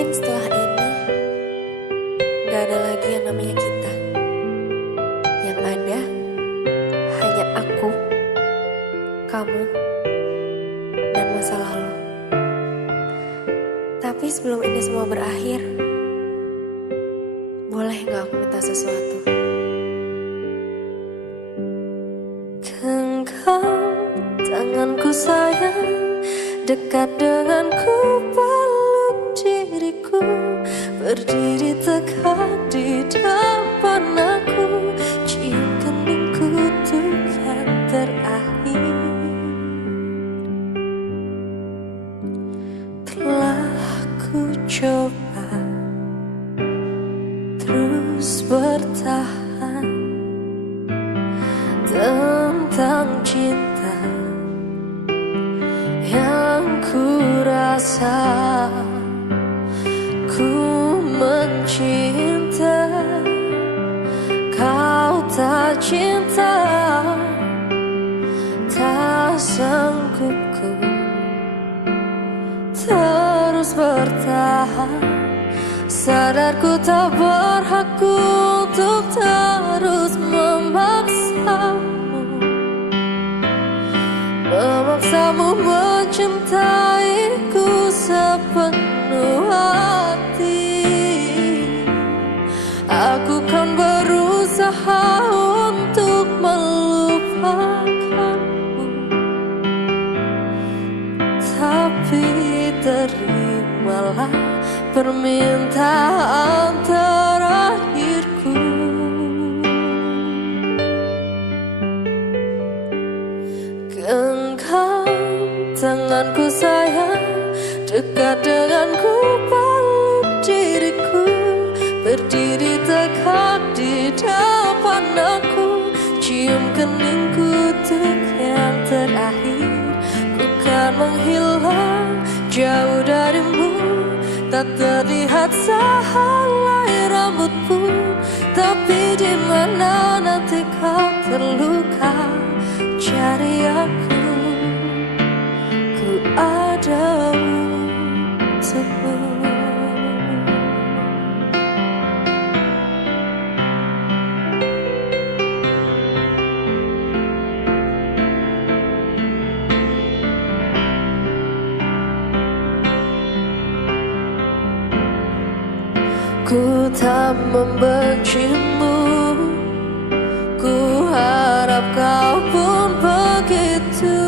Mungkin setelah ini gak ada lagi yang namanya kita. Yang ada hanya aku, kamu, dan masa lalu. Tapi sebelum ini semua berakhir, boleh gak aku minta sesuatu? Genggam tanganku sayang, dekat denganku, peluk diriku, berdiri tegak di depan aku, cium keningku untuk yang terakhir. Telah ku coba terus bertahan tentang cinta yang ku rasa. Ku mencinta, kau tak cinta, tak sanggup ku terus bertahan. Sadarku tak berhak untuk terus memaksamu mencintaiku sepenuh hati. Aku kan berusaha untuk melupakanmu, tapi terimalah permintaan terakhirku. Genggam tanganku sayang, dekat denganku, peluk diriku, berdiri tegak di depan aku, cium keningku untuk yang terakhir. Ku kan menghilang jauh darimu, tak terlihat sehelai rambut pun, tapi di mana nanti kau terluka, cari aku, ku ada untukmu. Ku tak membencimu, ku harap kau pun begitu.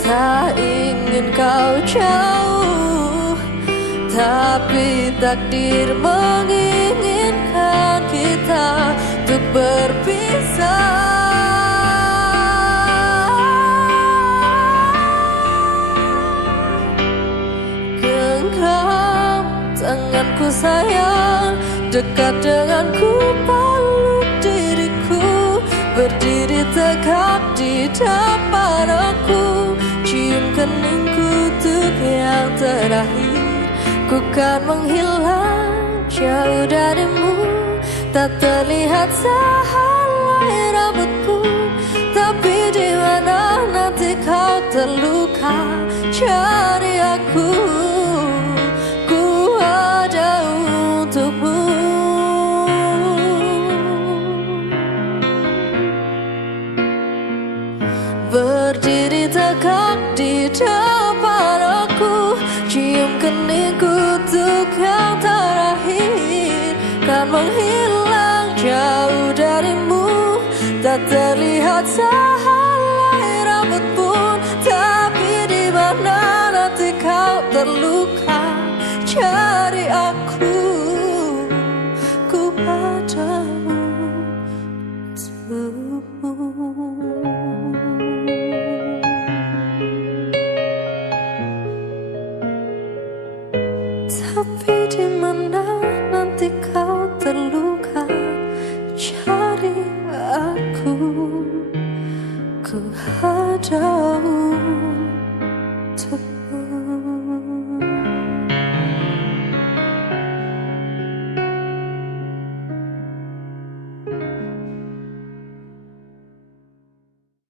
Tak ingin kau jauh, tapi takdir menginginkan kita untuk berpisah. Tanganku sayang, dekat denganku, peluk diriku, berdiri tegak di depan aku, cium keningku untuk yang terakhir. Ku kan menghilang jauh darimu, tak terlihat sehelai rambut pun, tapi di mana nanti kau terluka, cari aku, untukmu. Berdiri tegak di depan aku, cium keningku untuk yang terakhir. Kan menghilang jauh darimu, tak terlihat sehelai rambut pun, tapi di mana nanti kau terluka, cari aku, ku ada untukmu. Tapi di mana nanti kau terluka, cari aku, ku ada